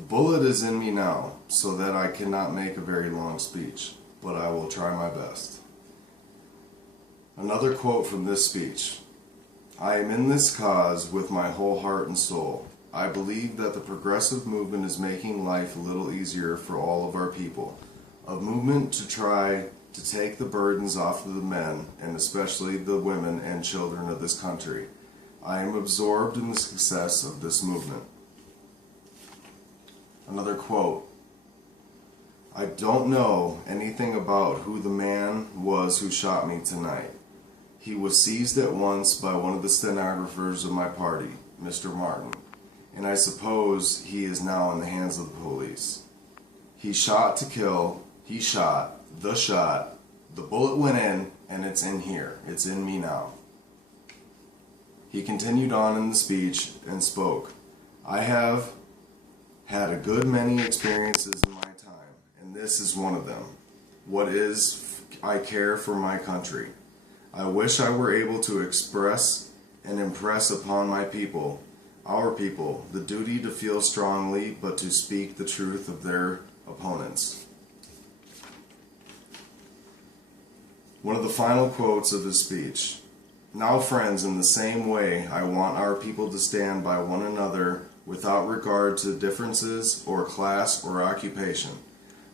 The bullet is in me now, so that I cannot make a very long speech, but I will try my best. Another quote from this speech. I am in this cause with my whole heart and soul. I believe that the progressive movement is making life a little easier for all of our people. A movement to try to take the burdens off of the men, and especially the women and children of this country. I am absorbed in the success of this movement. Another quote. I don't know anything about who the man was who shot me tonight. He was seized at once by one of the stenographers of my party, Mr. Martin, and I suppose he is now in the hands of the police. He shot to kill, he shot, the bullet went in, and it's in here, it's in me now. He continued on in the speech and spoke, I have had a good many experiences in my time, and this is one of them. What is I care for my country. I wish I were able to express and impress upon my people, our people, the duty to feel strongly but to speak the truth of their opponents. One of the final quotes of his speech. Now, friends, in the same way, I want our people to stand by one another without regard to differences or class or occupation.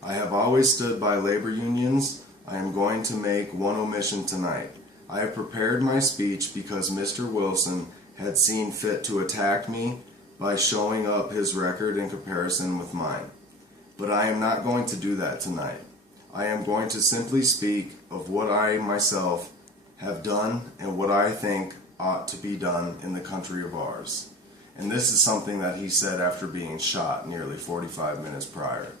I have always stood by labor unions. I am going to make one omission tonight. I have prepared my speech because Mr. Wilson had seen fit to attack me by showing up his record in comparison with mine. But I am not going to do that tonight. I am going to simply speak of what I myself have done and what I think ought to be done in the country of ours. And this is something that he said after being shot nearly 45 minutes prior.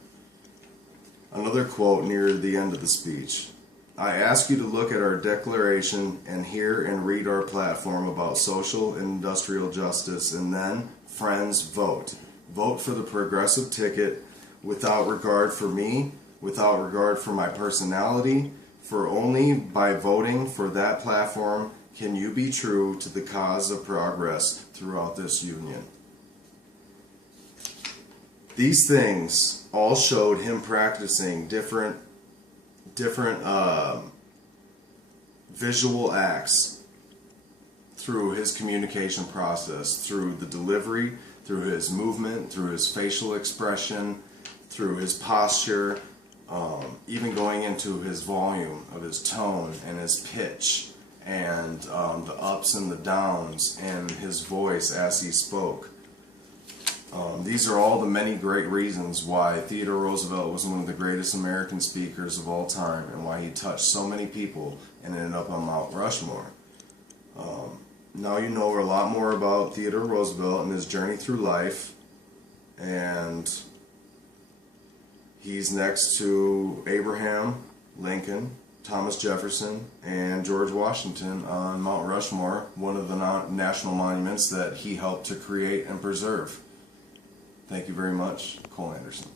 Another quote near the end of the speech. I ask you to look at our declaration and hear and read our platform about social and industrial justice, and then, friends, vote. Vote for the progressive ticket without regard for me, without regard for my personality, for only by voting for that platform can you be true to the cause of progress throughout this union. These things all showed him practicing different visual acts through his communication process, through the delivery, through his movement, through his facial expression, through his posture, even going into his volume of his tone and his pitch and the ups and the downs and his voice as he spoke. These are all the many great reasons why Theodore Roosevelt was one of the greatest American speakers of all time and why he touched so many people and ended up on Mount Rushmore. Now you know a lot more about Theodore Roosevelt and his journey through life, and he's next to Abraham Lincoln, Thomas Jefferson, and George Washington on Mount Rushmore, one of the national monuments that he helped to create and preserve. Thank you very much. Cole Anderson.